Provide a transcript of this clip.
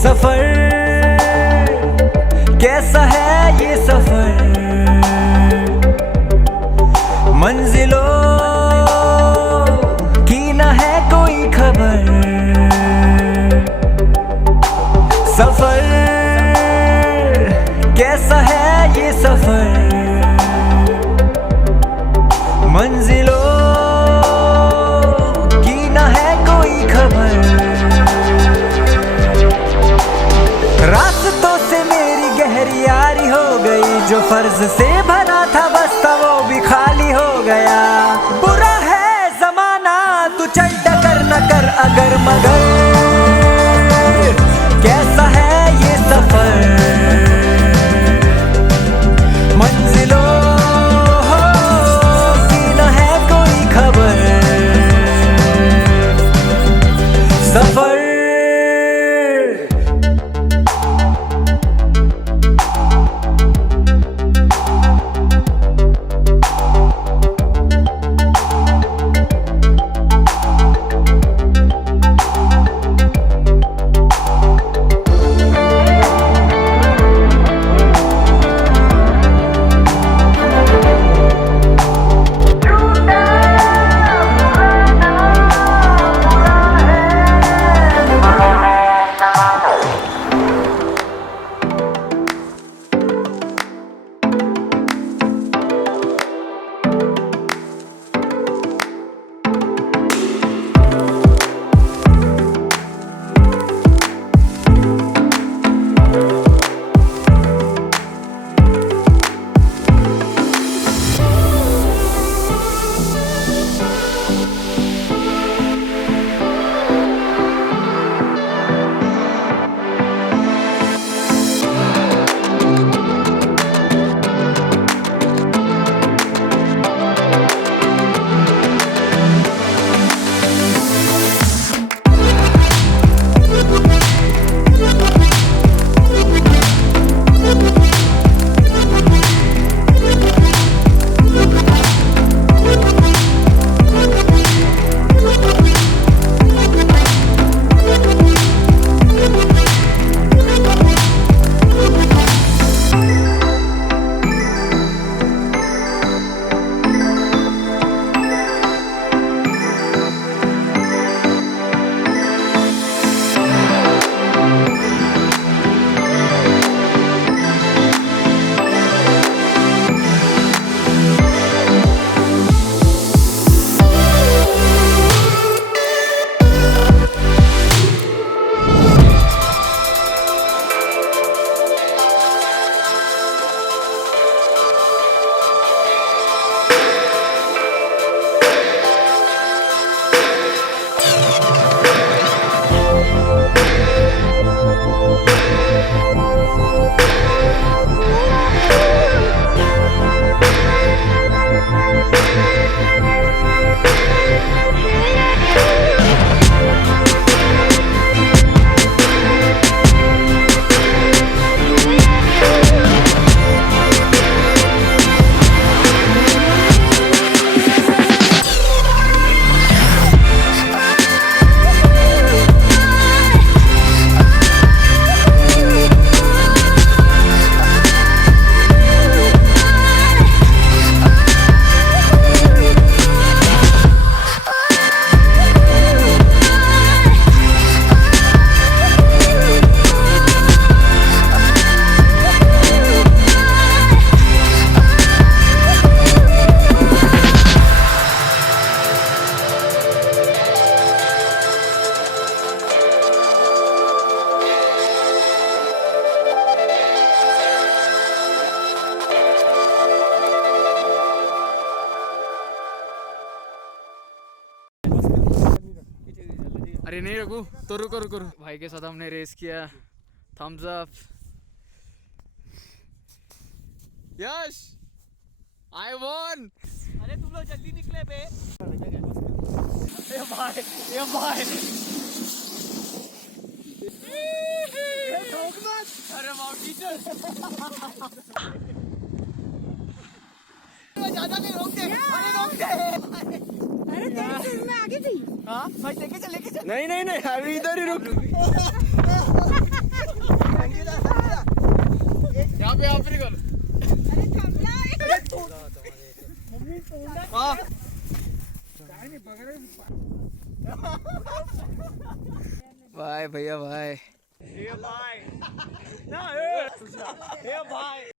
सफर कैसा है ये सफर, मंजिलों की न है कोई खबर। सफर कैसा है ये सफर, मंजिलों की न है कोई खबर। रास्तों से मेरी गहरी यारी हो गई, जो फर्ज से भरा था बस्ता वो भी खाली हो गया। बुरा है जमाना तू चल डगर न कर अगर मगर, कैसा है ये सफर, मंजिलों की न है कोई खबर। सफर अरे नहीं रुको तो रुको भाई के साथ हमने रेस किया थम्स अप यश आई वॉन अरे तुम लोग जल्दी निकले बे ये भाई ठोक मत अरे माउंटी चल ज्यादा नहीं रोकते अरे तेरे में आगे थी। हाँ भाई लेके चल नहीं अभी इधर ही रुक यहाँ पे आप निकल अरे थम जा हाँ बाय भैया बाय ये भाई ना ये भाई